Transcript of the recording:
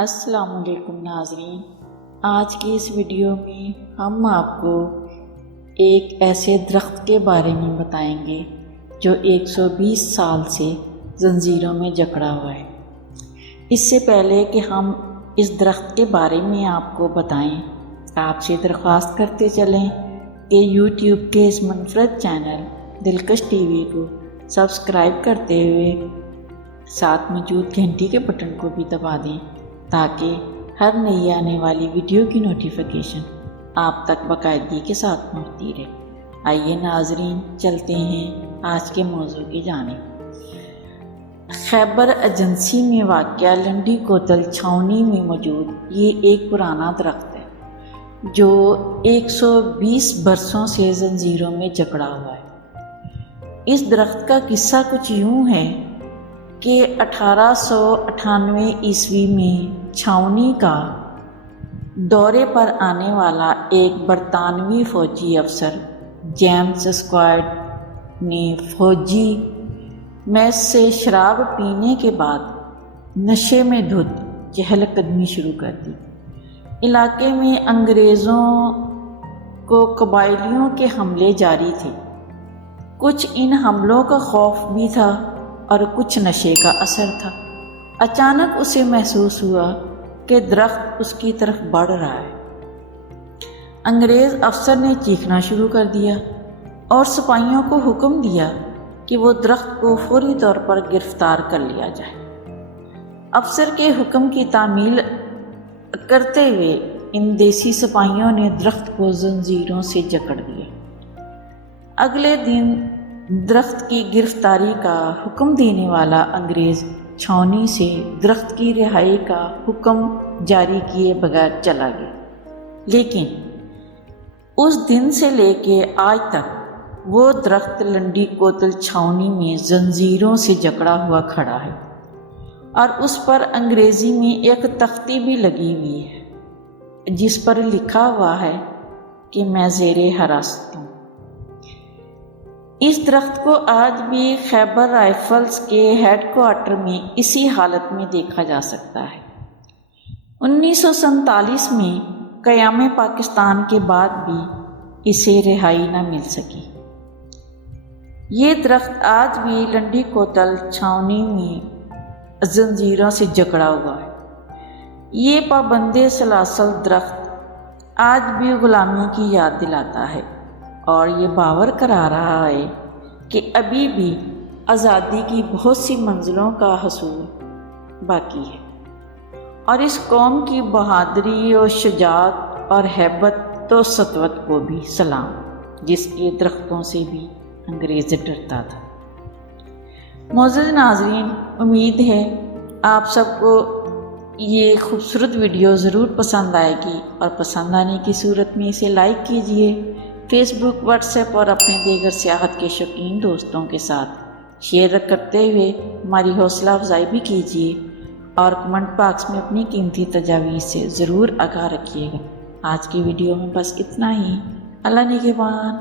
السلام علیکم ناظرین، آج کی اس ویڈیو میں ہم آپ کو ایک ایسے درخت کے بارے میں بتائیں گے جو 120 سال سے زنجیروں میں جکڑا ہوا ہے۔ اس سے پہلے کہ ہم اس درخت کے بارے میں آپ کو بتائیں، آپ سے درخواست کرتے چلیں کہ یوٹیوب کے اس منفرد چینل دلکش ٹی وی کو سبسکرائب کرتے ہوئے ساتھ موجود گھنٹی کے بٹن کو بھی دبا دیں تاکہ ہر نئی آنے والی ویڈیو کی نوٹیفیکیشن آپ تک باقاعدگی کے ساتھ پہنچتی رہے۔ آئیے ناظرین، چلتے ہیں آج کے موضوع کی جانب۔ خیبر ایجنسی میں واقع لنڈی کوتل چھاؤنی میں موجود یہ ایک پرانا درخت ہے جو 120 برسوں سے زنجیروں میں جکڑا ہوا ہے۔ اس درخت کا قصہ کچھ یوں ہے کہ 1898 عیسوی میں چھاؤنی کا دورے پر آنے والا ایک برطانوی فوجی افسر جیمز اسکواڈ نے فوجی میس سے شراب پینے کے بعد نشے میں دھت چہل قدمی شروع کر دی۔ علاقے میں انگریزوں کو قبائلیوں کے حملے جاری تھے۔ کچھ ان حملوں کا خوف بھی تھا اور کچھ نشے کا اثر تھا۔ اچانک اسے محسوس ہوا کہ درخت اس کی طرف بڑھ رہا ہے۔ انگریز افسر نے چیخنا شروع کر دیا اور سپاہیوں کو حکم دیا کہ وہ درخت کو فوری طور پر گرفتار کر لیا جائے۔ افسر کے حکم کی تعمیل کرتے ہوئے ان دیسی سپاہیوں نے درخت کو زنجیروں سے جکڑ دیا۔ اگلے دن درخت کی گرفتاری کا حکم دینے والا انگریز چھاؤنی سے درخت کی رہائی کا حکم جاری کیے بغیر چلا گیا، لیکن اس دن سے لے کے آج تک وہ درخت لنڈی کوتل چھاؤنی میں زنجیروں سے جکڑا ہوا کھڑا ہے اور اس پر انگریزی میں ایک تختی بھی لگی ہوئی ہے جس پر لکھا ہوا ہے کہ میں زیر حراست ہوں۔ اس درخت کو آج بھی خیبر رائفلز کے ہیڈ کوارٹر میں اسی حالت میں دیکھا جا سکتا ہے۔ 1947 میں قیام پاکستان کے بعد بھی اسے رہائی نہ مل سکی۔ یہ درخت آج بھی لنڈی کوتل چھاؤنی میں زنجیروں سے جکڑا ہوا ہے۔ یہ پابند سلاسل درخت آج بھی غلامی کی یاد دلاتا ہے اور یہ باور کرا رہا ہے کہ ابھی بھی آزادی کی بہت سی منزلوں کا حصول باقی ہے، اور اس قوم کی بہادری اور شجاعت اور ہیبت و سطوت کو بھی سلام، جس کے درختوں سے بھی انگریز ڈرتا تھا۔ معزز ناظرین، امید ہے آپ سب کو یہ خوبصورت ویڈیو ضرور پسند آئے گی، اور پسند آنے کی صورت میں اسے لائک کیجئے، فیس بک، واٹس ایپ اور اپنے دیگر سیاحت کے شوقین دوستوں کے ساتھ شیئر کرتے ہوئے ہماری حوصلہ افزائی بھی کیجیے، اور کمنٹ باکس میں اپنی قیمتی تجاویز سے ضرور آگاہ رکھیے گا۔ آج کی ویڈیو میں بس اتنا ہی۔ اللہ نگہبان۔